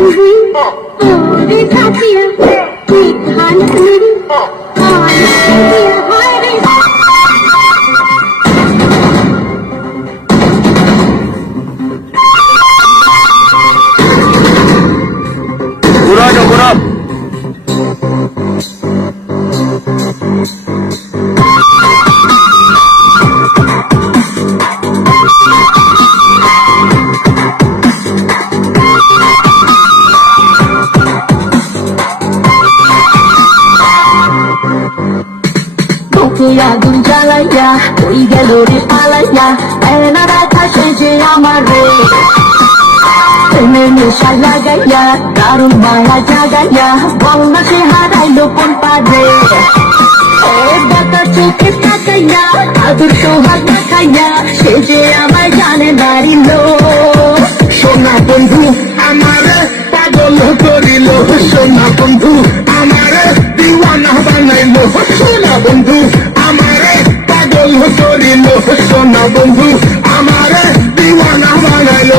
तन्हाई ओरे साथिया मीठा नखनरी हाय रे हाय रे बुरा আগুন জ্বালাইয়া ওই গেল রে পালাইয়া এনা ব্যথা সেজে আমার রে প্রেমের নেশা লাগাইয়া দারুণ মায়া জাগাইয়া বল না সে হারাইলো কোন পারে ব্যথা চোখে তাকাইয়া আদর সোহাগ না খাইয়া সে যে আমায় জানে মারিল সোনা বন্ধু আমার পাগল করিল সোনা বন্ধু আমার দিওয়ানা বানাইল সোনা বন্ধু আমার পাগল করিল সোনা বন্ধু আমার দিওয়ানা বানাইল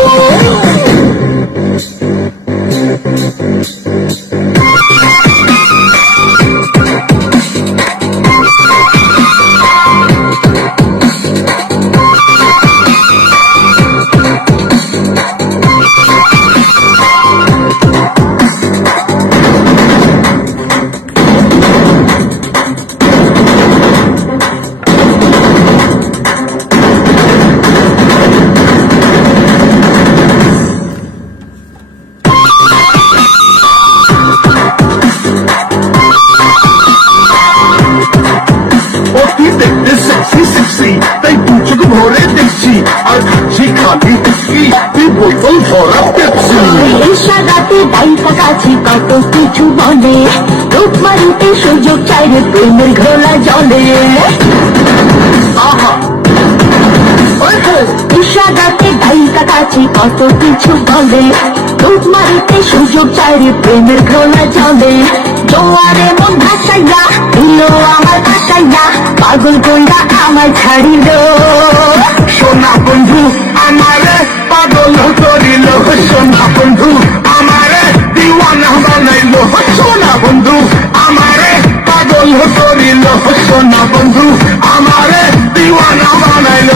তাই দু চোখ ভরে দেখছি আর খাচ্ছি খালি টিকি তুই বোতল ভরা পেপসি সাদাতে দায়িত্ব কাছে কত কিছু বলে রূপ মারিতে সুযোগ চাইলে প্রেমের ঘোলা জলে আহা সাদাতে দায়িত্ব কাছে কত কিছু বলে রূপ মারিতে সুযোগ চাইলে প্রেমের ঘোলা জলে জোয়ারে মন ভাসাইয়া দিল আমার ভাসাইয়া পাগল কইরা আমায় ছাড়িল সোনা বন্ধু আমার পাগল করিল সোনা বন্ধু আমার দিওয়ানা বানাইল সোনা বন্ধু আমার পাগল করিল সোনা বন্ধু আমার দিওয়ানা বানাইল